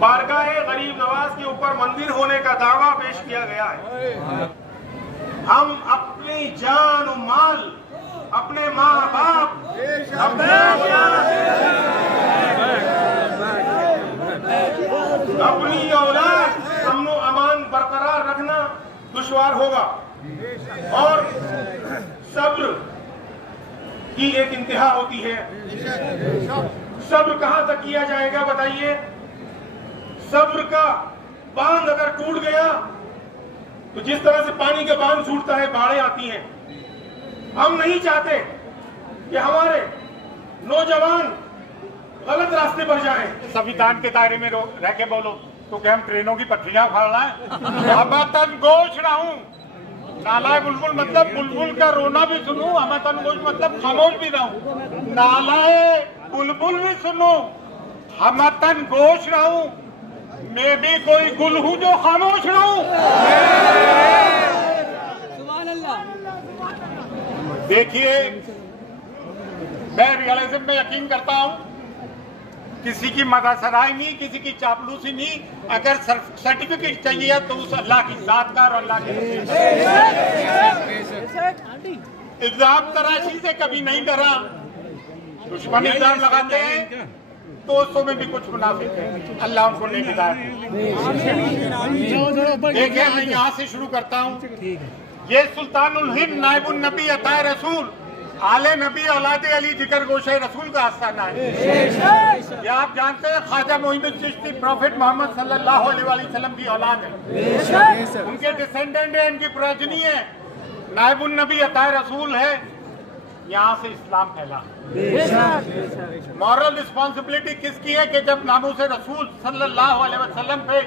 बारगाह गरीब नवाज के ऊपर मंदिर होने का दावा पेश किया गया है। हम अपनी जान और माल, अपने माँ बाप, अपनी औलाद अमन अमान बरकरार रखना दुश्वार होगा और सब्र की एक इंतहा होती है। सब्र कहां तक किया जाएगा बताइए? सब्र का बांध अगर टूट गया तो जिस तरह से पानी के बांध छूटता है, बाढ़ें आती हैं। हम नहीं चाहते कि हमारे नौजवान गलत रास्ते पर जाएं। संविधान के दायरे में रह के बोलो तो क्या हम ट्रेनों की पटरियां फाड़ना है? अब तन गोश रहा हूँ, नालाय बुलबुल मतलब बुलबुल का रोना भी सुनूं, हम तन गोश मतलब खामोश भी रहूं। नालाय बुलबुल भी सुनूं, हम तन गोश रहूं, मैं भी कोई गुल हूँ जो खामोश रहूं। देखिए, मैं रियलिज्म में यकीन करता हूँ, किसी की मदासराय नहीं, किसी की चापलूसी नहीं। अगर सर्टिफिकेट चाहिए तो उस अल्लाह की जात का और अल्लाह के इल्जाम तराशी से कभी नहीं डरा। दुश्मन इल्जाम लगाते हैं दोस्तों में भी कुछ मुनाफिक है, अल्लाह उनको नहीं हिदायत। देखिए, मैं यहाँ से शुरू करता हूँ। ये सुल्तानुल हिंद नायबुन नबी अताए रसूल आले नबी औलादे अली जिगर गोशे रसूल का आस्थाना है। ये आप जानते हैं, ख्वाजा मोइनुद्दीन चिश्ती प्रॉफिट मोहम्मद सल्लल्लाहु अलैहि वसल्लम की औलाद है, उनके डिसेंडेंट है, इनकी प्रोजनी है, नायबुन नबी अताए रसूल है। यहाँ से इस्लाम फैला। मॉरल रिस्पॉन्सिबिलिटी किसकी है कि जब नामूसे रसूल सल्लल्लाहु अलैहि वसल्लम पे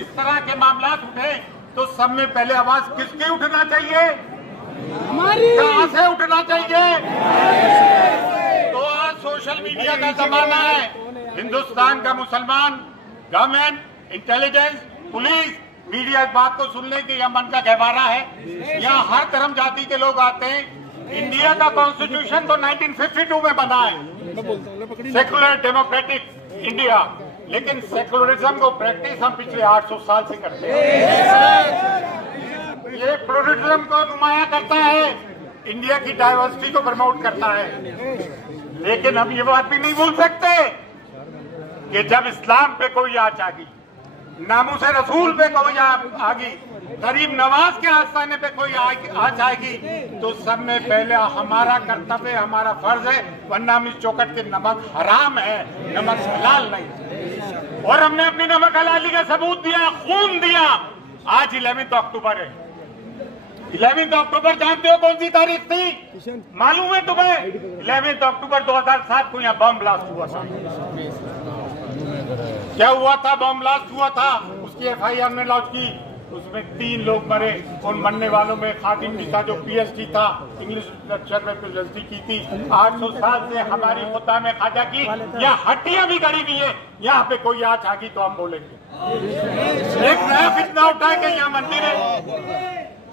इस तरह के मामलात उठे तो सब में पहले आवाज किसकी उठना चाहिए? हमारी। कहाँ से उठना चाहिए? तो आज सोशल मीडिया का जमाना है। हिंदुस्तान का मुसलमान, गवर्नमेंट, इंटेलिजेंस, पुलिस, मीडिया इस बात को सुन ले कि यह मन का गहवारा है। यहाँ हर धर्म जाति के लोग आते हैं। इंडिया का कॉन्स्टिट्यूशन तो 1952 में बना है, सेकुलर डेमोक्रेटिक इंडिया, लेकिन सेकुलरिज्म को प्रैक्टिस हम पिछले 800 साल से करते हैं। ये प्लूरलिज्म को नुमाया करता है, इंडिया की डाइवर्सिटी को प्रमोट करता है। लेकिन हम ये बात भी नहीं भूल सकते कि जब इस्लाम पे कोई आँच आ गई, नामूसे रसूल पे कोई आ गई, गरीब नवाज के आस्थाने पे कोई आँच आएगी, तो सब में पहले हमारा कर्तव्य, हमारा फर्ज है, वरना हम इस चौखट के नमक हराम है, नमक हलाल नहीं। और हमने अपनी नमक हलाली का सबूत दिया, खून दिया। आज 11 अक्टूबर है। 11 अक्टूबर जानते हो कौन सी तारीख थी? मालूम है तुम्हें? 11 अक्टूबर 2007 को यहाँ बम ब्लास्ट हुआ था। क्या हुआ था? बम ब्लास्ट हुआ था। उसकी FIR ने लॉन्च की, उसमें 3 लोग मरे। उन मरने वालों में खादिम भी था जो PhD था, इंग्लिश लिटरेचर में PhD की थी। 800 साल से हमारी मुद्दा में खाजा की या हड्डियां भी गड़ी हुई है। यहाँ पे कोई आँच आ गई तो हम बोलेंगे। एक नया फितना उठा है कि यहाँ मंदिर है,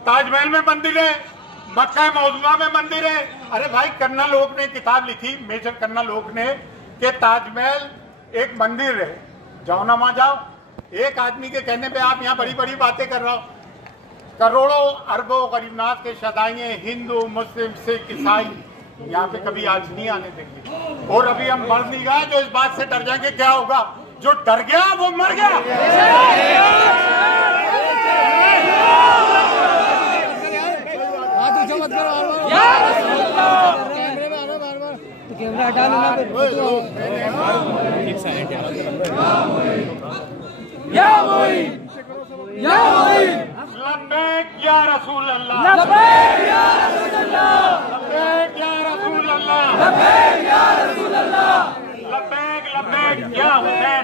ताजमहल में मंदिर है, मक्का मौजूदा में मंदिर है। अरे भाई, कन्ना लोग ने किताब लिखी, मेजर कन्ना लोग ने, कि ताजमहल एक मंदिर है, जाओ ना वहां जाओ। एक आदमी के कहने पे आप यहाँ बड़ी बड़ी बातें कर रहे हो। करोड़ों अरबों गरीबनाथ के शदाइए, हिंदू, मुस्लिम, सिख, ईसाई यहाँ पे कभी आज नहीं आने देंगे। और अभी हम मर नहीं गए जो इस बात से डर जाएंगे। क्या होगा? जो डर गया वो मर गया। कैमरा हटा लेना। लब्बैक या रसूल अल्लाह, लब्बैक या रसूल अल्लाह, लब्बैक या रसूल अल्लाह, लब्बैक या रसूल अल्लाह, लब्बैक लब्बैक या हुसैन।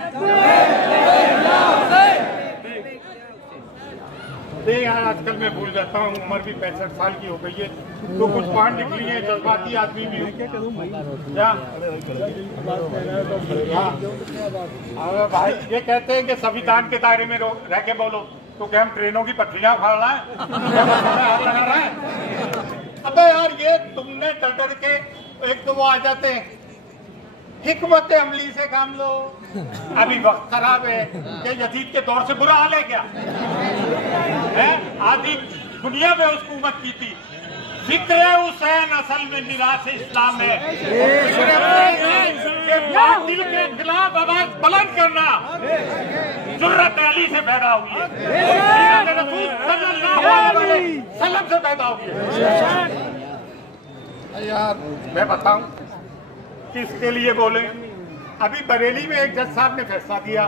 आजकल मैं भूल जाता हूँ, उम्र भी 65 साल की हो गई है, तो कुछ पॉइंट लिख लिए, जज्बाती आदमी भी क्या भाई। ये कहते हैं कि संविधान के दायरे में रह के बोलो तो क्या हम ट्रेनों की पटरियां फाड़ना है? अबे यार, ये तुमने डर के एक तो वो आ जाते हैं हिकमत अमली से काम लो। अभी वक्त खराब है कि यजीद के दौर से बुरा हाल है क्या है? आधी दुनिया में उसको हुकूमत की थी। फिक्र हुसैन असल में मिरास इस्लाम है। बातिल के खिलाफ आवाज बुलंद करना जुर्रत अली से पैदा हुई है, रसूल सल्लल्लाहु अलैहि वसल्लम से पैदा हुई है। यार मैं बताऊं किसके लिए बोले? अभी बरेली में एक जज साहब ने फैसला दिया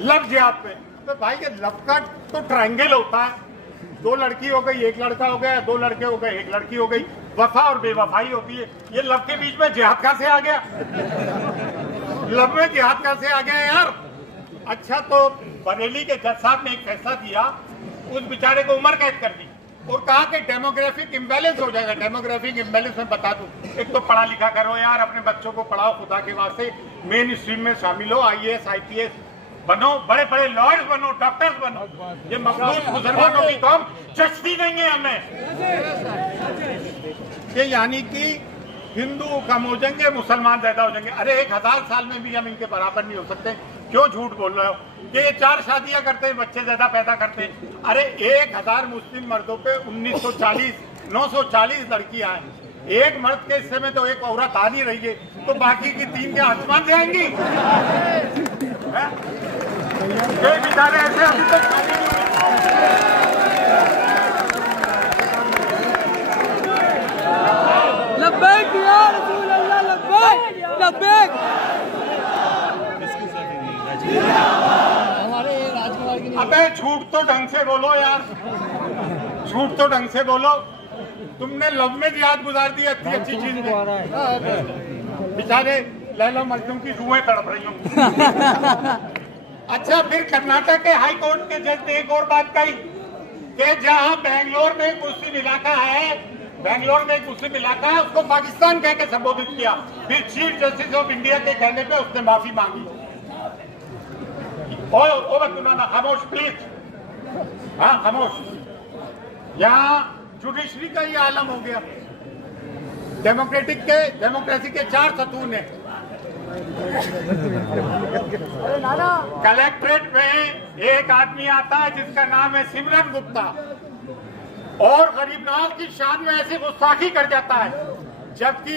लव जिहाद पे। तो भाई ये लव का तो ट्रायंगल होता है, 2 लड़की हो गई 1 लड़का हो गया, 2 लड़के हो गए 1 लड़की हो गई, वफा और बेवफाई होती है। ये लव के बीच में जिहाद कहां से आ गया? लव में जिहाद कहां से आ गया यार? अच्छा तो बरेली के जज साहब ने एक फैसला दिया, उस बेचारे को उम्र कैद कर दी और कहा कि डेमोग्राफिक इम्बैलेंस हो जाएगा। डेमोग्राफिक इम्बैलेंस में बता दूं, एक तो पढ़ा लिखा करो यार, अपने बच्चों को पढ़ाओ खुदा के वास्ते, मेन स्ट्रीम में शामिल हो, IAS IPS बनो, बड़े बड़े लॉयर्स बनो, डॉक्टर्स बनो। ये मखलूक मुसलमानों की कौम जचती नहीं है हमें। ये यानी कि हिंदू कम हो जाएंगे, मुसलमान ज्यादा हो जाएंगे। अरे 1000 साल में भी हम इनके बराबर नहीं हो सकते। क्यों झूठ बोल रहे हो कि ये 4 शादियां करते हैं, बच्चे ज्यादा पैदा करते हैं? अरे 1000 मुस्लिम मर्दों पे 940 लड़कियां हैं। एक मर्द के हिस्से में तो एक औरत आ नहीं रही है, तो बाकी की 3 के आसमान से आएंगी? ये बेचारे ऐसे अभी तक शादी नहीं हुई। लब्बैक या रसूल अल्लाह, लब्बैक लब्बैक। हमारे राजकुमार की अबे झूठ तो ढंग से बोलो यार, झूठ तो ढंग से बोलो। तुमने लव में जिहाद गुजार दी इतनी अच्छी चीज में, बेचारे लैला मजनू की रूहें तड़प रही होंगी। अच्छा फिर कर्नाटक के हाई कोर्ट के जज ने एक और बात कही कि जहां बेंगलोर में एक मुस्लिम इलाका है, उसको पाकिस्तान कह के संबोधित किया। फिर चीफ जस्टिस ऑफ इंडिया के कहने पे उसने माफी मांगी। ओ बतुनाना खामोश प्लीज, हाँ खामोश। यहाँ जुडिशरी का ये आलम हो गया। डेमोक्रेसी के 4 सतून है। कलेक्ट्रेट में एक आदमी आता है जिसका नाम है सिमरन गुप्ता, और गरीब नवाज की शान में ऐसी गुस्ताखी कर जाता है, जबकि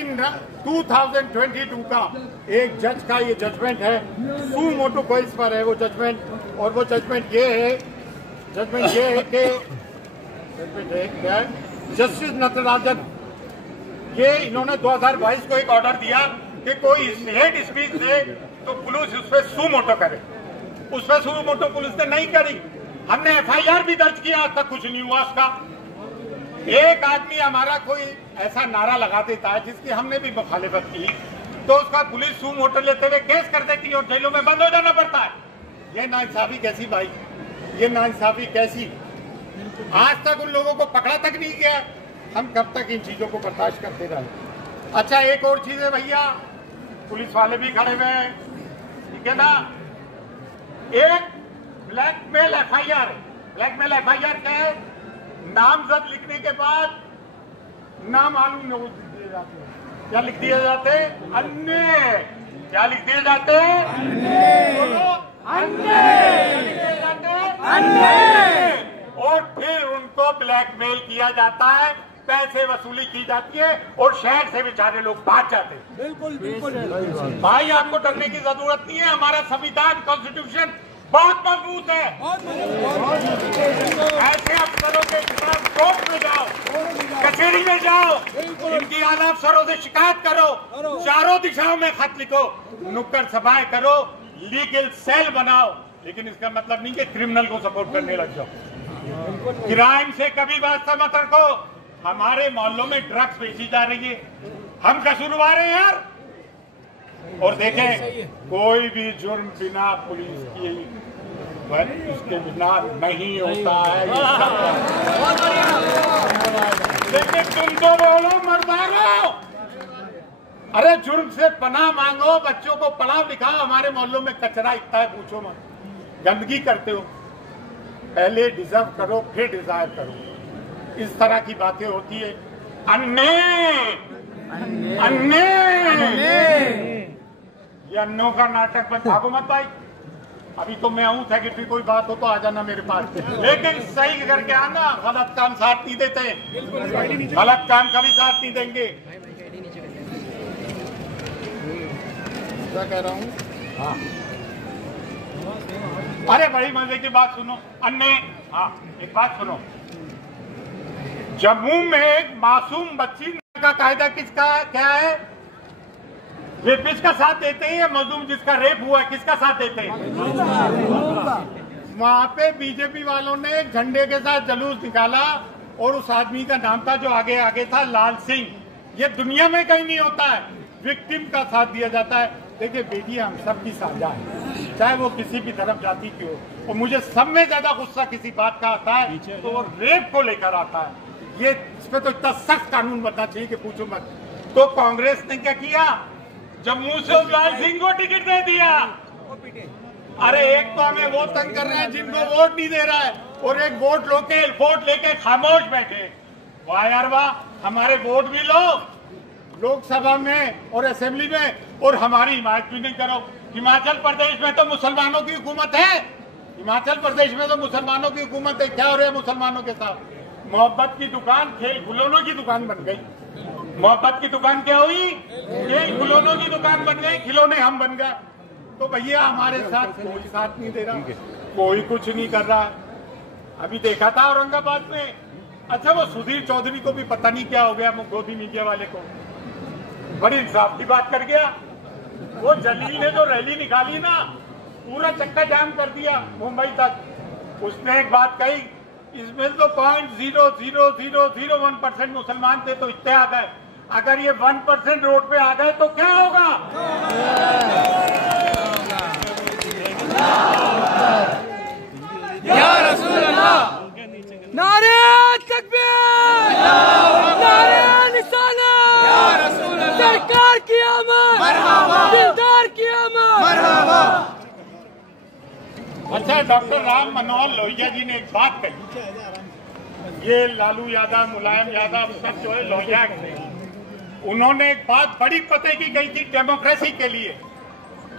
2022 का एक जज का ये जजमेंट है, सू मोटो केस पर है वो जजमेंट। और वो जजमेंट ये है कि जस्टिस नटराजन, ये इन्होंने 2022 को एक ऑर्डर दिया कि कोई हेट स्पीच दे तो पुलिस उस पर सू मोटो करे। उस पर सू मोटो पुलिस ने नहीं करी। हमने FIR भी दर्ज किया, आज तक कुछ नहीं हुआ उसका। एक आदमी हमारा कोई ऐसा नारा लगा देता है जिसकी हमने भी मुखालिफत की, तो उसका पुलिस सू मोटो लेते हुए केस कर देती है और जेलों में बंद हो जाना पड़ता है। ये नाइंसाफी कैसी भाई, ये नाइंसाफी कैसी? आज तक उन लोगों को पकड़ा तक नहीं गया। हम कब तक इन चीजों को बर्दाश्त करते रहे? अच्छा एक और चीज है भैया, पुलिस वाले भी खड़े हुए हैं, ठीक है ना? एक ब्लैकमेल FIR क्या है? नामजद लिखने के बाद नामालूम नोट दिए जाते हैं। क्या लिख दिए जाते हैं? अन्य। क्या लिख दिए जाते हैं? अन्य। और फिर उनको ब्लैकमेल किया जाता है, पैसे वसूली की जाती है और शहर से बेचारे लोग भाग जाते हैं। बिल्कुल भाई, आपको डरने की जरूरत नहीं है। हमारा संविधान कॉन्स्टिट्यूशन बहुत मजबूत है। ऐसे अफसरों के खिलाफ कोर्ट में जाओ, कचहरी में जाओ, इनकी आला अफसरों से शिकायत करो, चारों दिशाओं में खत लिखो, नुक्कड़ सभाएं करो, लीगल सेल बनाओ। लेकिन इसका मतलब नहीं कि क्रिमिनल को सपोर्ट करने लग जाओ। क्राइम से कभी वास्ता मत रखो। हमारे मोहल्लों में ड्रग्स बेची जा रही है, हम कसूरवार हैं यार। और देखें, कोई भी जुर्म बिना पुलिस की उसके बिना नहीं होता है। लेकिन तुम तो बोलो मर्दारो, अरे जुर्म से पनाह मांगो, बच्चों को पढ़ाओ लिखाओ। हमारे मोहल्लों में कचरा इतना है पूछो मत, गंदगी करते हो। पहले डिजर्व करो फिर डिजायर करो, इस तरह की बातें होती है। अन्य अन्य ये अन्नों का नाटक में भागो मत भाई। अभी तो मैं हूँ सेक्रेटरी, कोई बात हो तो आ जाना मेरे पास, लेकिन सही करके आना। गलत काम साथ नहीं देते, गलत काम कभी साथ नहीं देंगे। क्या कह रहा हूँ? हाँ, अरे बड़ी मजे की बात सुनो अन्य। हाँ, एक बात सुनो, जम्मू में एक मासूम बच्ची का कायदा किसका क्या है? रेपिस्ट का साथ देते हैं या मजलूम जिसका रेप हुआ है किसका साथ देते हैं? वहां पे बीजेपी वालों ने झंडे के साथ जुलूस निकाला और उस आदमी का नाम था जो आगे आगे था, लाल सिंह। ये दुनिया में कहीं नहीं होता है, विक्टिम का साथ दिया जाता है। देखिए बेटी, हम सबकी साझा है, चाहे वो किसी भी धर्म जाति की हो। और मुझे सब में ज्यादा गुस्सा किसी बात का आता है तो वो रेप को लेकर आता है। ये इस पे तो इतना सख्त कानून बनना चाहिए कि पूछो मत। तो कांग्रेस ने क्या किया? जम्मू से लाल सिंह को टिकट दे दिया। अरे एक तो हमें वो तंग कर रहे हैं जिनको वोट नहीं दे रहा है, और एक वोट लेके खामोश बैठे। वाह यार वाह, हमारे वोट भी लो लोकसभा में और असेंबली में, और हमारी हिमायत भी नहीं करो। हिमाचल प्रदेश में तो मुसलमानों की हुकूमत है, हिमाचल प्रदेश में तो मुसलमानों की हुकूमत है। क्या हो रहा है मुसलमानों के साथ? मोहब्बत की दुकान खेल खिलौनों की दुकान बन गई। मोहब्बत की दुकान क्या हुई? खेल खिलौनों की दुकान बन गई, खिलौने हम बन गए। तो भैया हमारे साथ कोई साथ नहीं दे रहा, कोई कुछ नहीं कर रहा। अभी देखा था औरंगाबाद में, अच्छा वो सुधीर चौधरी को भी पता नहीं क्या हो गया, मोदी मीडिया वाले को बड़ी इंसाफ की बात कर गया। वो जलील ने जो रैली निकाली ना, पूरा चक्का जाम कर दिया मुंबई तक। उसने एक बात कही, इसमें तो 0.00001% मुसलमान थे तो इतने आ गए, अगर ये 1% रोड पे आ गए तो क्या होगा? या रसूल अल्लाह, नारे तकबीर, नारे निशाना, या रसूल अल्लाह, सरकार की आमद, मरहबा, दिलदार की आमद, मरहबा। अच्छा, डॉक्टर राम मनोहर लोहिया जी ने एक बात कही, ये लालू यादव, मुलायम यादव सब जो है लोहिया थे, उन्होंने एक बात बड़ी पते की कही थी डेमोक्रेसी के लिए।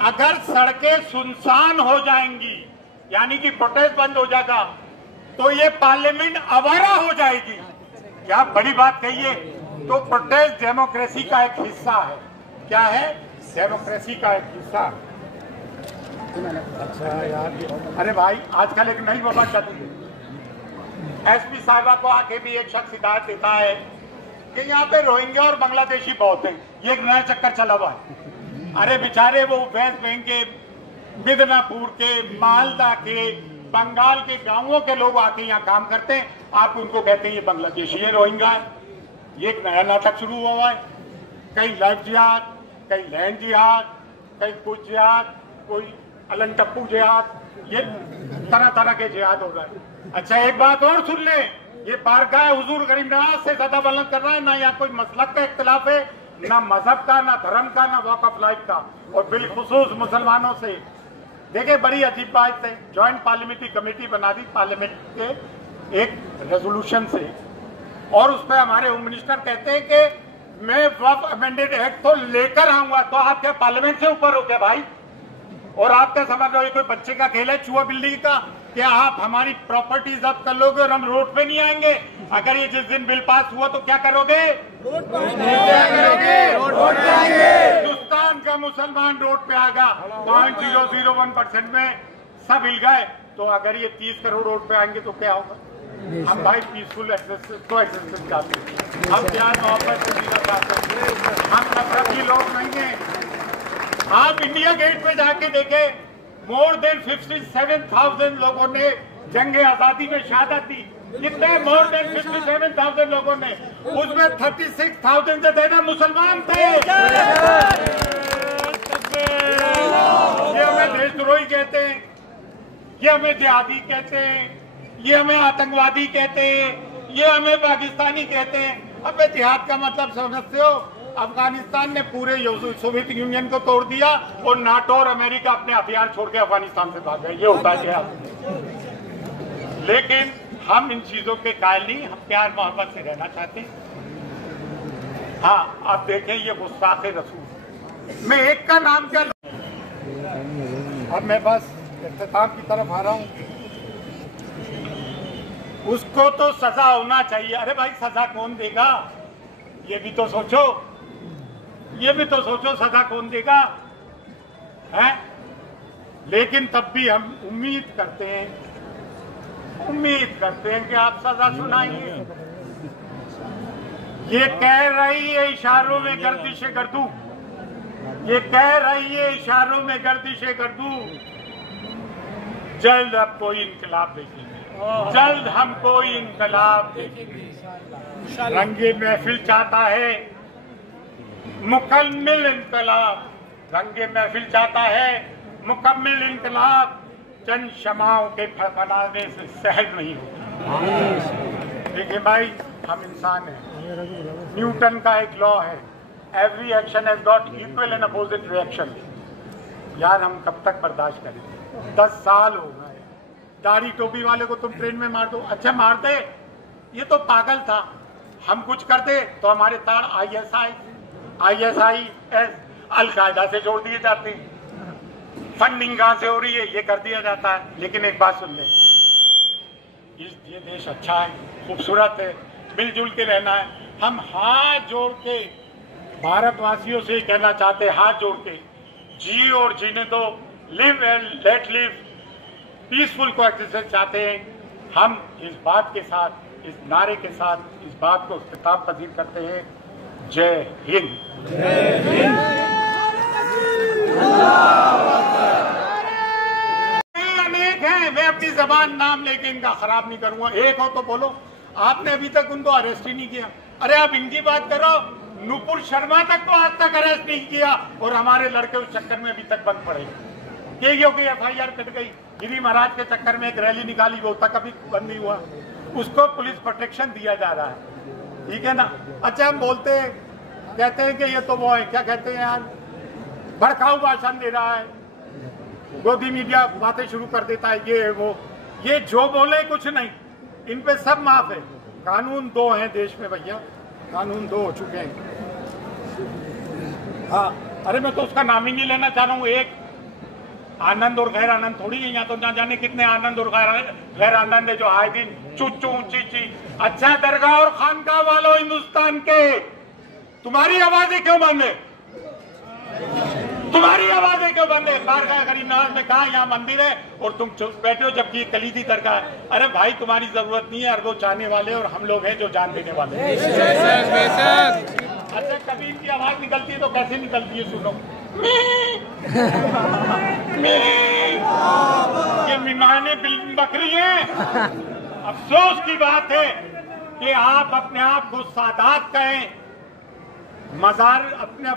अगर सड़कें सुनसान हो जाएंगी, यानी कि प्रोटेस्ट बंद हो जाएगा, तो ये पार्लियामेंट आवारा हो जाएगी। क्या बड़ी बात कही है? तो प्रोटेस्ट डेमोक्रेसी का एक हिस्सा है। क्या है? डेमोक्रेसी का एक हिस्सा। अच्छा यार, अरे भाई आजकल एक नई वबा चल रही है। एसपी साहिबा को आके भी एक शख्स हिदायत देता है कि यहाँ पे रोहिंग्या और बांग्लादेशी बहुत हैं। ये एक नया चक्कर चला हुआ है। अरे बेचारे वो वेस्ट बैंक के, मिदनापुर के, मालदा के, बंगाल के गांवों के लोग आके यहाँ काम करते हैं, आप उनको कहते हैं ये बांग्लादेशी है, रोहिंग्या है। ये एक नया नाटक शुरू हुआ है। कहीं लाइफ जिहाद, कहीं लैंड जिहाद, कहीं कुछ जिहाद, कोई अलन टप्पू जिहाद, ये तरह तरह के जिहाद हो रहा है। अच्छा एक बात और सुन ले, ये बारगाह हुजूर गरीब नवाज से ज्यादा बुलंद कर रहा है। ना यहाँ कोई मसलक का इख्तिलाफ है, ना मजहब का, ना धर्म का, ना वॉक ऑफ लाइफ का, और बिलखुसूस मुसलमानों से। देखिए बड़ी अजीब बात है, ज्वाइंट पार्लियामेंट्री कमेटी बना दी पार्लियामेंट के एक रेजोल्यूशन से, और उसमें हमारे होम मिनिस्टर कहते हैं कि मैं वक्फ अमेंडेड एक्ट तो लेकर आऊंगा। तो आप क्या पार्लियामेंट से ऊपर हो क्या भाई? और आप क्या समझ रहे हो कोई बच्चे का खेल है, चूहा बिल्ली का? क्या आप हमारी प्रॉपर्टी जब्त कर लोगे और हम रोड पे नहीं आएंगे? अगर ये जिस दिन बिल पास हुआ तो क्या करोगे? रोड पे आएंगे। हिंदुस्तान का मुसलमान रोड पे आएगा। 0.001% में सब हिल गए, तो अगर ये 30 करोड़ रोड पे आएंगे तो क्या होगा? हम भाई पीसफुल कोएग्जिस्टेंस चाहते हैं, हम प्यार मोहब्बत से जीना चाहते हैं, हम नफरत की लोग नहीं है। आप इंडिया गेट पे जाके देखे, मोर देन 57,000 लोगों ने जंगे आजादी में शहादत दी। कितने? मोर देन 57,000 लोगों ने, उसमें 36,000 से ज्यादा मुसलमान थे। ये हमें देशद्रोही कहते हैं, ये हमें जिहादी कहते हैं, ये हमें आतंकवादी कहते हैं, ये हमें पाकिस्तानी कहते हैं। अब जिहाद का मतलब समझते हो? अफगानिस्तान ने पूरे सोवियत यूनियन को तोड़ दिया और नाटो और अमेरिका अपने हथियार छोड़ के अफगानिस्तान से भाग गए। ये होता है जिहाद। लेकिन हम इन चीजों के कायल नहीं, हम प्यार मोहब्बत से रहना चाहते हैं। हाँ, आप देखें ये गुस्ताखे रसूल। मैं एक का नाम क्या, अब मैं बस इख्तिताम की तरफ आ रहा हूँ। उसको तो सजा होना चाहिए। अरे भाई सजा कौन देगा, ये भी तो सोचो, ये भी तो सोचो, सजा कौन देगा है? लेकिन तब भी हम उम्मीद करते हैं कि आप सजा सुनाएंगे। ये कह रही है इशारों में गर्दिशे गर्दू, ये कह रही है इशारों में गर्दिशे गर्दू। जल्द अब कोई इनकलाब देखेंगे, जल्द हम कोई इनकलाब देखेंगे। रंगे महफिल चाहता है मुकम्मिल इनकलाब, रंगे महफिल चाहता है मुकम्मिल इनकलाब। चंद शमाओं के फड़फड़ाने से सहज नहीं होता। देखिए भाई, हम इंसान हैं, न्यूटन का एक लॉ है, every action has got equal and opposite reaction. यार हम कब तक बर्दाश्त करेंगे? 10 साल हो गए। दाढ़ी टोपी वाले को तुम ट्रेन में मार दो, अच्छा मार दे, ये तो पागल था। हम कुछ करते तो हमारे तार ISIS अलकायदा से जोड़ दिए जाते हैं। फंडिंग कहां से हो रही है, ये कर दिया जाता है। लेकिन एक बात सुन ले, ये देश अच्छा है, खूबसूरत है, मिलजुल के रहना है। हम हाथ जोड़ के भारतवासियों से कहना चाहते हैं, हाथ जोड़ के जी और जीने दो, live and let live, peaceful coexistence चाहते हैं। हम इस बात के साथ, इस नारे के साथ इस बात को इख्तिताम पसीर करते हैं। जय हिंद। अनेक हैं, मैं अपनी जबान नाम लेके इनका खराब नहीं करूंगा। एक हो तो बोलो, आपने अभी तक उनको अरेस्ट ही नहीं किया। अरे आप इनकी बात करो, नुपुर शर्मा तक तो आज तक अरेस्ट नहीं किया और हमारे लड़के उस चक्कर में अभी तक बंद पड़े। की FIR कट गई, गिरी महाराज के चक्कर में एक रैली निकाली, वो तक अभी बंद नहीं हुआ। उसको पुलिस प्रोटेक्शन दिया जा रहा है, ठीक है ना। अच्छा हम बोलते हैं, कहते हैं कि ये तो वो है, क्या कहते हैं यार, भड़काऊ भाषण दे रहा है, गोदी मीडिया बातें शुरू कर देता है, ये है वो। ये जो बोले कुछ नहीं, इन पे सब माफ है। कानून 2 हैं देश में भैया, कानून 2 हो चुके हैं। हाँ, अरे मैं तो उसका नाम ही नहीं लेना चाह रहा हूँ। एक आनंद और गैर आनंद थोड़ी है, यहाँ तो ना जाने कितने आनंद और गैर आनंद है जो आए दिन चूचू ऊंची। अच्छा दरगाह और खानकाह वालों हिंदुस्तान के, तुम्हारी आवाजें क्यों बंद है? तुम्हारी आवाजें क्यों बंद है? बारगाह गरीबनवाज में कहा यहाँ मंदिर है और तुम चुप बैठे हो, जबकि कलीदी दरगाह है। अरे भाई तुम्हारी जरूरत नहीं है, अरबों चाहने वाले और हम लोग हैं जो जान देने वाले। अच्छा कभी इनकी आवाज निकलती है तो कैसे निकलती है, सुनो। ये मिमाने बकरी है। अफसोस की बात है कि आप अपने आप को सादात कहें, मजार अपने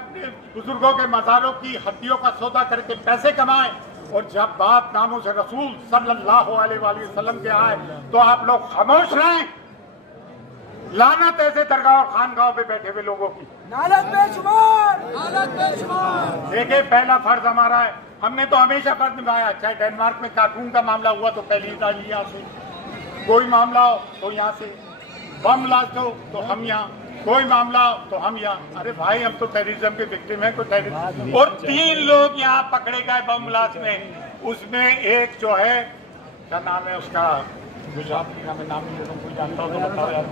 बुजुर्गों के मजारों की हड्डियों का सौदा करके पैसे कमाएं, और जब बात नामों से रसूल सल्लल्लाहु अलैहि वसल्लम के आए तो आप लोग खामोश रहें। लानत ऐसे दरगाह और खानगाहों पे बैठे हुए लोगों की। नालत बेशुमार, नालत बेशुमार। देखिए पहला फर्ज हमारा है, हमने तो हमेशा फर्ज निभाया। चाहे डेनमार्क में कार्टून का मामला हुआ तो पहली इताली यहाँ से, कोई मामला हो तो यहाँ से, बम ब्लास्ट हो तो हम यहाँ, कोई मामला हो तो हम यहाँ। अरे भाई हम तो टेररिज्म के विक्टिम है, कोई टेररिज्म। और 3 लोग यहाँ पकड़े गए बम ब्लास्ट में। उसमें एक जो है, क्या नाम है उसका, गुजराती का मैं नाम नहीं लेता, कोई जानता हो तो बताओ यार।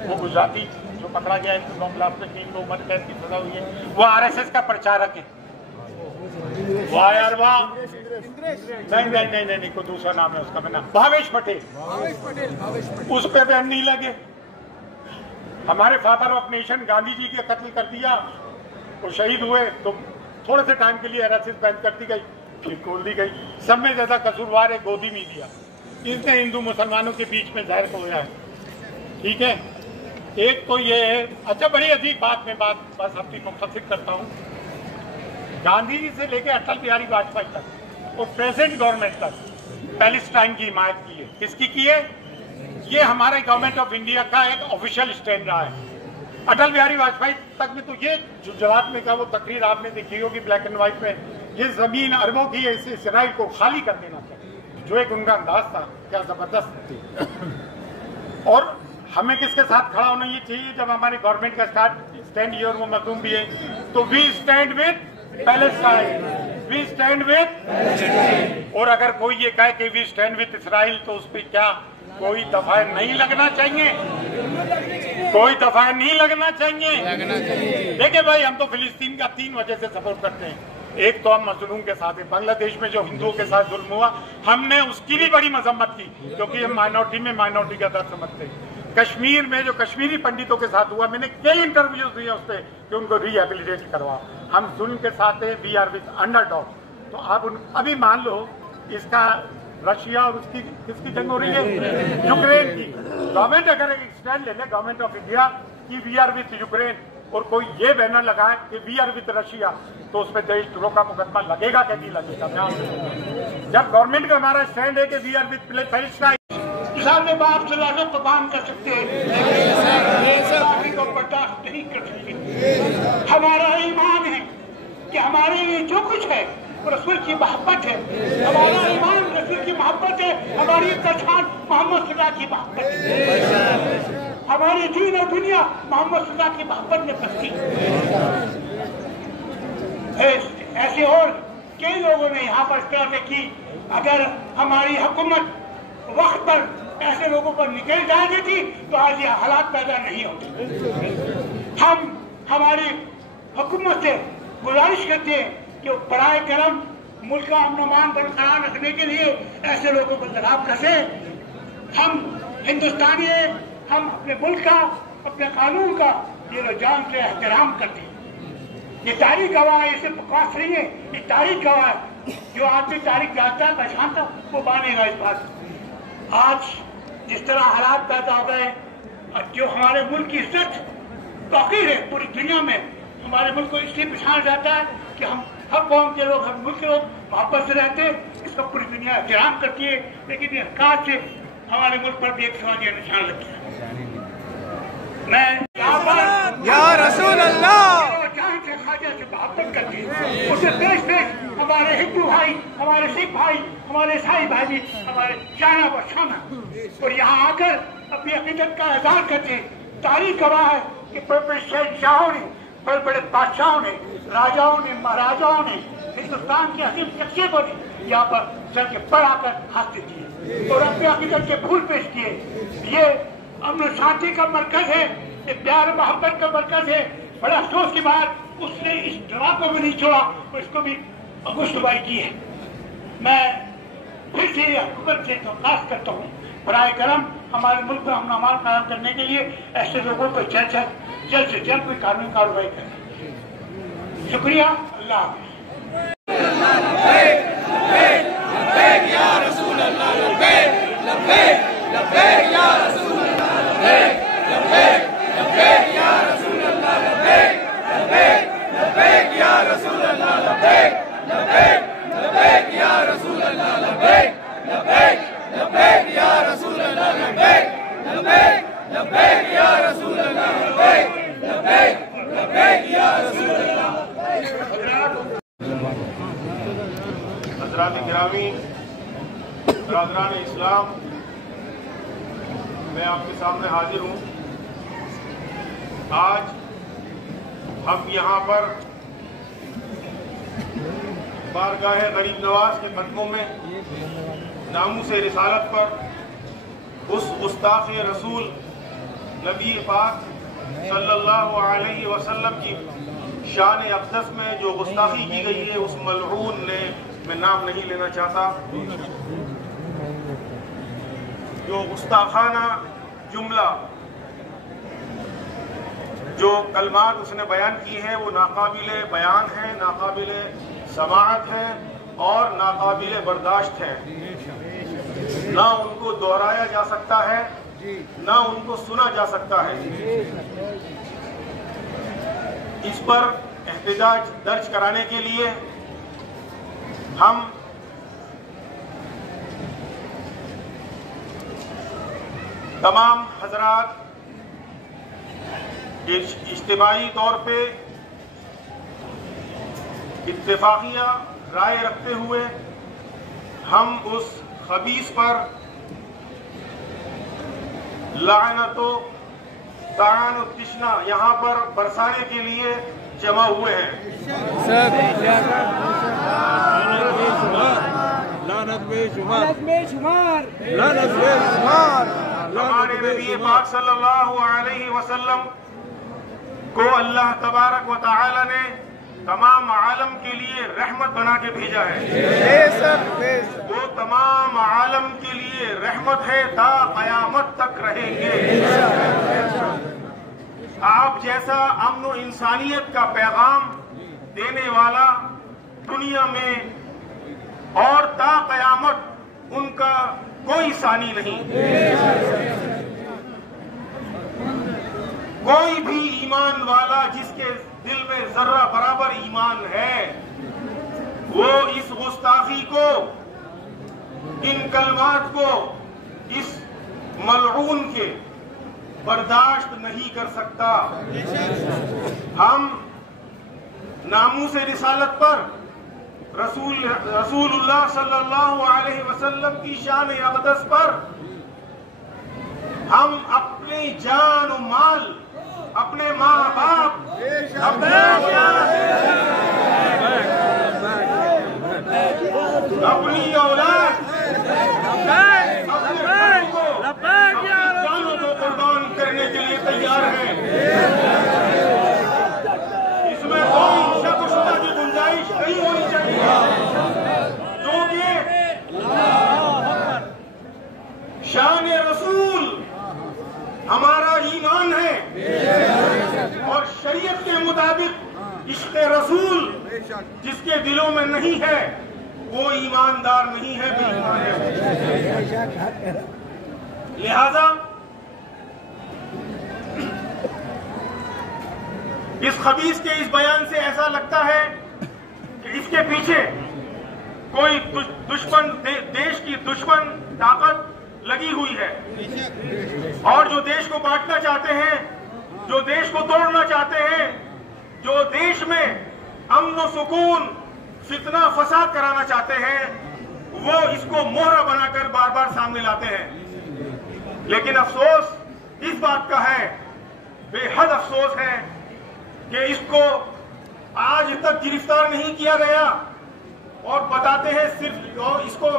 वो गुजराती जो पकड़ा गया है बम ब्लास्ट में, 3 को उम्र कैद की सजा हुई है, वो RSS का प्रचारक है। वाह यार वाह, नहीं कोई दूसरा नाम है उसका, मैं नाम भावेश पटेल। उस पे बैन नहीं लगे। हमारे father of nation Gandhi ji के कत्ल कर दिया, वो शहीद हुए तो थोड़े से टाइम के लिए RSS बैन कर दी गई, फिर खोल दी गई। सब में ज्यादा कसूरवार है गोदी मीडिया, इसने हिंदू मुसलमानों के बीच में जहर खोया है, ठीक है। एक तो ये है। अच्छा बड़ी अजीब बात में बात बस अपनी मुख्तसर करता हूँ। गांधी जी से लेकर अटल बिहारी वाजपेयी तक और प्रेजेंट गवर्नमेंट तक पैलेस्टाइन की हिमायत की है। किसकी की है? ये हमारे गवर्नमेंट ऑफ इंडिया का एक ऑफिशियल स्टैंड रहा है। अटल बिहारी वाजपेयी तक में तो ये गुजरात में का वो तकरीर आपने देखी होगी ब्लैक एंड व्हाइट में, ये जमीन अरबों की है, इसे इसराइल को खाली कर देना चाहिए, जो एक उनका अंदाज था, क्या जबरदस्त थी। और हमें किसके साथ खड़ा होना ये चाहिए जब हमारी गवर्नमेंट का स्टैंड हियर वो मखदूम भी है। तो we stand with Palestine, we stand with. और अगर कोई ये कहे कि वी स्टैंड विद इसराइल, तो उस पर क्या कोई दफा नहीं लगना चाहिए? कोई दफा नहीं लगना चाहिए। देखिए भाई, हम तो फिलिस्तीन का 3 वजह से सपोर्ट करते हैं। एक तो हम मजलूम के साथ हैं, बांग्लादेश में जो हिंदुओं के साथ जुल्म हुआ हमने उसकी भी बड़ी मजम्मत की, क्योंकि हम माइनॉरिटी में माइनॉरिटी का दर्द समझते हैं। कश्मीर में जो कश्मीरी पंडितों के साथ हुआ, मैंने कई इंटरव्यूज दिए उस पर कि उनको रिहेबिलिटेट करवाओ। हम जुल्म के साथ हैं, वी आर विद अंडरडॉग। तो आप अभी मान लो इसका रशिया और उसकी किसकी जंग हो रही है? यूक्रेन की। गवर्नमेंट अगर एक स्टैंड ले ले, गवर्नमेंट ऑफ इंडिया की वी आर विद यूक्रेन, और कोई ये बैनर लगाए कि वी आर विद रशिया, तो उस पर देशद्रोह का मुकदमा लगेगा कि नहीं लगेगा? जब गवर्नमेंट का हमारा स्टैंड है कि वी आर विद पैलेस्टाइन, सामने बाप चला तो काम कर सकते हैं, को बर्दाश्त नहीं कर सकते। हमारा ईमान है कि हमारे लिए जो कुछ है वो रसूल की मोहब्बत है। हमारा ईमान रसूल की मोहब्बत है, हमारी पहचान मोहम्मद सल्लल्लाहु की मोहब्बत है। हमारी दीन और दुनिया मोहम्मद सल्लल्लाहु की मोहब्बत में बसती। ऐसे और कई लोगों ने यहाँ पर इस तरह से की। अगर हमारी हुकूमत वक्त पर ऐसे लोगों पर निकल जाए देती तो आज ये हालात पैदा नहीं होते। हम हमारी हुकूमत से गुजारिश करते हैं कि वो बराए करम मुल्क का अमन अमान बरकरार रखने के लिए ऐसे लोगों को जनाब कसे। हम हिंदुस्तानी हैं, हम अपने मुल्क का, अपने कानून का ये जान से एहतराम करते हैं। ये तारीख गवाह है, इसे बकवास नहीं है, ये तारीख गवाह है। जो आदमी तारीख जानता है, पहचानता, वो मानेगा इस बात। आज जिस तरह हालात पैदा हो गए, जो हमारे मुल्क की इज्जत बाकी है पूरी दुनिया में, हमारे मुल्क को इसलिए पहचाना जाता है कि हम हर कौम के लोग, हर मुल्क के लोग मोहब्बत से रहते हैं, इसका पूरी दुनिया एहतराम करती है। लेकिन ये हरकत से हमारे मुल्क पर भी एक सवालिया निशान लगता है। मैं यहाँ पर या रसूल अल्लाह जान से खाजा से मोहब्बत करती है, उसे देश देश हमारे हिंदू भाई, हमारे सिख भाई, हमारे ईसाई भाई भी हमारे जाना व शाना, और यहाँ आकर अपनी अकीदत का इज़हार करते हैं। तारीख गवाह है कि बड़े शहंशाहों ने, बड़े बड़े बादशाहों ने, राजाओं ने, महाराजाओं ने, हिंदुस्तान की असीम शख्सियतों ने यहाँ पर चल के पर आकर हाथ दिए और अपने अकीदत के फूल पेश किए। ये अमन शांति का मरकज है, ये प्यार मोहब्बत का मरकज है। बड़ा अफसोस की बात, उसने इस दवा को भी नहीं छोड़ा और इसको भी गुश्तबाई की है। मैं फिर से हुकूमत से दरख्वास्त करता हूँ, बराए करम हमारे मुल्क में अमन अमान कायम करने के लिए ऐसे लोगों को जल्द से जल्द कोई कानूनी कार्रवाई करें। शुक्रिया। अल्लाह हाफ़िज़। हज़रात गिरामी, बरादरान इस्लाम, मैं आपके सामने हाजिर हूँ। आज हम यहाँ पर बारगाह गरीब नवाज के कदमों में नामूस रिसालत पर उस गुस्ताख़ रसूल नबी पाक सल्लल्लाहु अलैहि वसल्लम की शान अक़दस में जो गुस्ताखी की गई है, उस मलऊन ने, मैं नाम नहीं लेना चाहता, जो गुस्ताखाना जुमला, जो कलमात उसने बयान की है, वो नाकाबिले बयान है, नाकाबिले समाअत है और नाकाबिले बर्दाश्त है। ना उनको दोहराया जा सकता है, ना उनको सुना जा सकता है। इस पर एहतजाज दर्ज कराने के लिए हम तमाम हजरात इज्तिमाई तौर पे इत्तेफाकिया राय रखते हुए हम उस खबीस पर लानतो तान और तिश्ना यहाँ पर बरसाने के लिए जमा हुए हैं। हमारे नबी पाक सल्लल्लाहु अलैहि वसल्लम को अल्लाह तबारक व तआला ने तमाम आलम के लिए रहमत बना के भेजा है। वो तमाम आलम के लिए रहमत है, ता कयामत तक रहेंगे। आप जैसा अमन व इंसानियत का पैगाम देने वाला दुनिया में और ता कयामत उनका कोई सानी नहीं। कोई भी ईमान वाला जिसके दिल में जर्रा बराबर ईमान है, वो इस गुस्ताखी को, इन कलमात को, इस मलऊन के बर्दाश्त नहीं कर सकता। हम नामूस रिसालत पर रसूलुल्लाह सल्लल्लाहु अलैहि वसल्लम की शान अक़दस पर हम अपनी जान और माल, अपने माँ बाप, अपनी औलाद, अपने भाई को जानों को कुर्बान करने के लिए तैयार हैं। इसमें कोई शक व शुबा की गुंजाइश नहीं होनी चाहिए, क्योंकि शान रसूल हमारा ईमान है और शरीयत के मुताबिक इश्क़ रसूल जिसके दिलों में नहीं है वो ईमानदार नहीं है, बेईमान है। लिहाजा इस खबीस के इस बयान से ऐसा लगता है कि इसके पीछे कोई दुश्मन, देश की दुश्मन ताकत लगी हुई है और जो देश को बांटना चाहते हैं, जो देश को तोड़ना चाहते हैं, जो देश में अमन व सुकून, फितना फसाद कराना चाहते हैं, वो इसको मोहरा बनाकर बार बार सामने लाते हैं। लेकिन अफसोस इस बात का है, बेहद अफसोस है कि इसको आज तक गिरफ्तार नहीं किया गया और बताते हैं सिर्फ, और इसको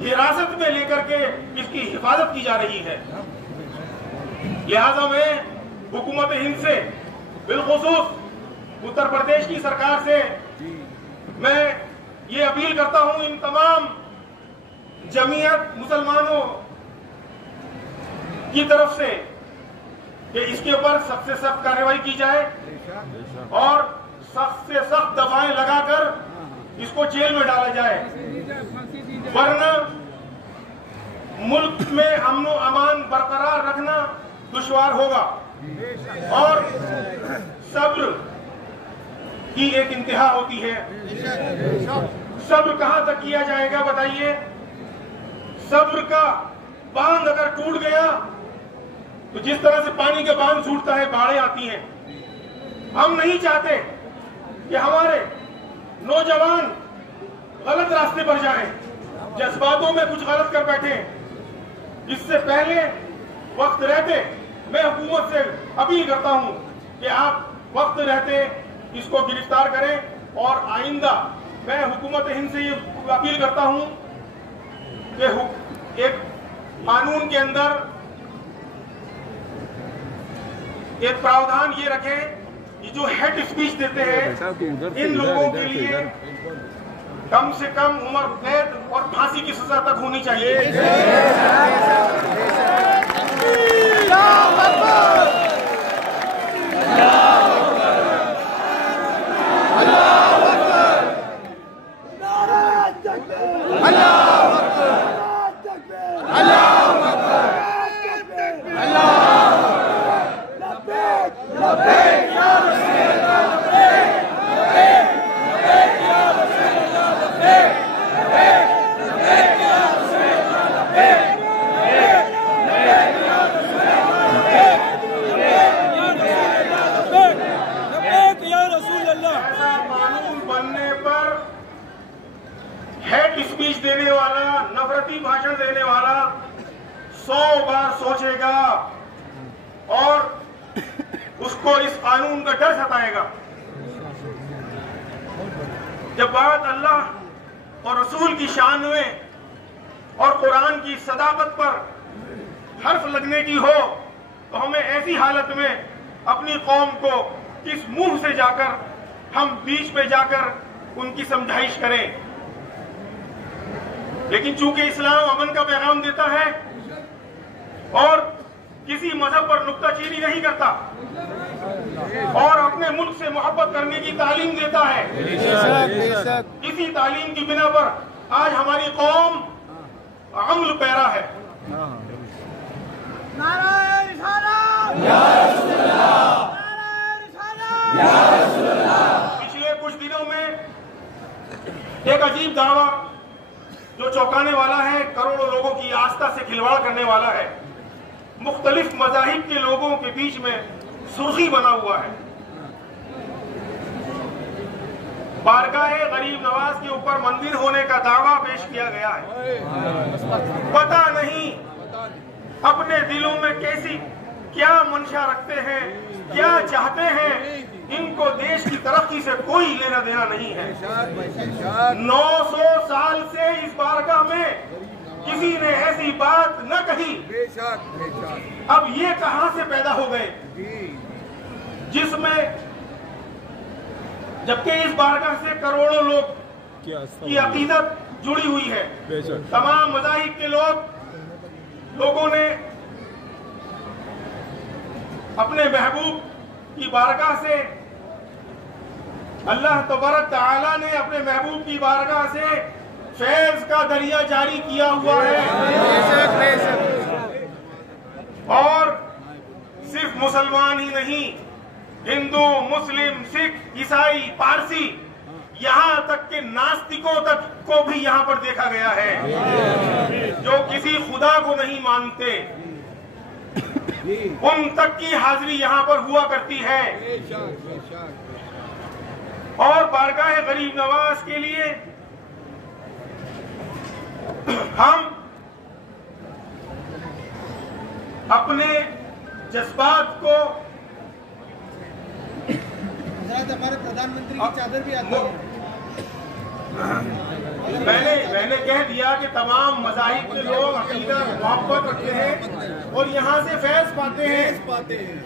हिरासत में लेकर के इसकी हिफाजत की जा रही है। लिहाजा मैं हुकूमत हिंद से, बिलखुसूस उत्तर प्रदेश की सरकार से मैं ये अपील करता हूं, इन तमाम जमीयत मुसलमानों की तरफ से कि इसके ऊपर सख्त से सख्त कार्रवाई की जाए और सख्त से सख्त दफाएं लगाकर इसको जेल में डाला जाए, वरना मुल्क में अमन व अमान बरकरार रखना दुश्वार होगा और सब्र की एक इंतहा होती है। सब्र कहां तक किया जाएगा बताइए? सब्र का बांध अगर टूट गया तो जिस तरह से पानी के बांध छूटता है, बाढ़ें आती हैं। हम नहीं चाहते कि हमारे नौजवान गलत रास्ते पर जाएं, जज्बातों में कुछ गलत कर बैठे। इससे पहले वक्त रहते मैं हुकूमत से अपील करता हूं कि आप वक्त रहते इसको गिरफ्तार करें और आइंदा मैं हुकूमत हिंद से ये अपील करता हूं कि एक कानून के अंदर एक प्रावधान ये रखें कि जो हेड स्पीच देते हैं इन लोगों के लिए कम से कम उम्र कैद और फांसी की सजा तक होनी चाहिए। स्पीच देने वाला, नफरती भाषण देने वाला 100 बार सोचेगा और उसको इस कानून का डर सताएगा। जब बात अल्लाह और रसूल की शान में और कुरान की सदाकत पर हर्फ लगने की हो तो हमें ऐसी हालत में अपनी कौम को किस मुंह से जाकर हम बीच में जाकर उनकी समझाइश करें। लेकिन चूंकि इस्लाम अमन का पैगाम देता है और किसी मजहब पर नुक्ताचीनी नहीं करता और अपने मुल्क से मोहब्बत करने की तालीम देता है, इसी तालीम की बिना पर आज हमारी कौम अमल पैरा है। पिछले कुछ दिनों में एक अजीब दावा जो चौंकाने वाला है, करोड़ों लोगों की आस्था से खिलवाड़ करने वाला है, मुख्तलिफ मज़ाहिब के लोगों के बीच में सुर्खी बना हुआ है। बारगाह गरीब नवाज के ऊपर मंदिर होने का दावा पेश किया गया है। पता नहीं अपने दिलों में कैसी क्या मंशा रखते हैं, क्या चाहते हैं। इनको देश की तरक्की से कोई लेना देना नहीं है। 900 साल से इस बारगाह में किसी ने ऐसी बात न कही। अब ये कहां से पैदा हो गए, जिसमें जबकि इस बारगाह से करोड़ों लोग की अकीदत जुड़ी हुई है। तमाम मज़ाहिब के लोगों ने अपने महबूब की बारगाह से, अल्लाह तबारक तआला ने अपने महबूब की बारगाह से फैज का दरिया जारी किया हुआ है। और सिर्फ मुसलमान ही नहीं, हिंदू, मुस्लिम, सिख, ईसाई, पारसी, यहाँ तक के नास्तिकों तक को भी यहाँ पर देखा गया है, जो किसी खुदा को नहीं मानते, उन तक की हाजिरी यहाँ पर हुआ करती है। और बारगाह गरीब नवाज के लिए हम अपने जज्बात को, हमारे प्रधानमंत्री की चादर भी आती है। मैंने कह दिया कि तमाम मज़ाहिब के लोग अकीदत मोहब्बत रखते हैं और यहाँ से फैज पाते हैं।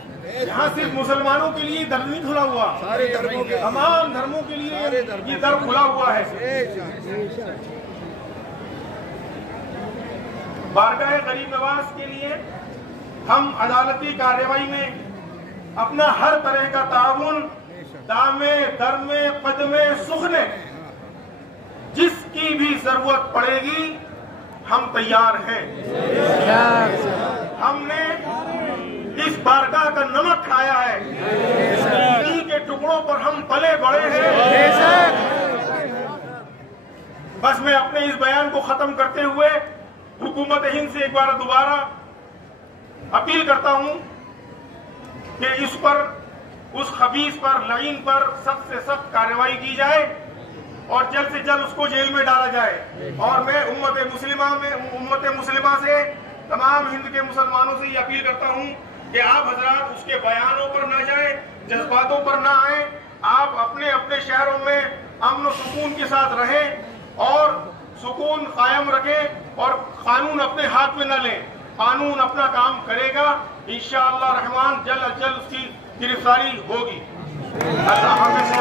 यहाँ सिर्फ मुसलमानों के लिए दर नहीं खुला हुआ, सारे धर्मों के, तमाम धर्मों के लिए ये दर खुला हुआ है। बारगाह गरीब नवाज के लिए हम अदालती कार्रवाई में अपना हर तरह का ताउन, दामे दरमे कदमे सुखने, जिसकी भी जरूरत पड़ेगी हम तैयार हैं। हमने इस बारगाह का नमक खाया है, इन्हीं के टुकड़ों पर हम पले बड़े हैं। बस मैं अपने इस बयान को खत्म करते हुए हुकूमत हिंद से एक बार दोबारा अपील करता हूं कि इस पर, उस खबीस पर, लाइन पर सख्त से सख्त कार्रवाई की जाए और जल्द से जल्द उसको जेल में डाला जाए। और मैं उम्मत मुस्लिमा से, तमाम हिंद के मुसलमानों से ये अपील करता हूं कि आप हजरात उसके बयानों पर ना जाएं, जज्बातों पर ना आए। आप अपने अपने शहरों में अमन और सुकून के साथ रहें और सुकून कायम रखें और कानून अपने हाथ में न लें। कानून अपना काम करेगा, इंशाअल्लाह रहमान जल्द अज जल्द उसकी गिरफ्तारी होगी। अल्लाह हाफ़िज़ से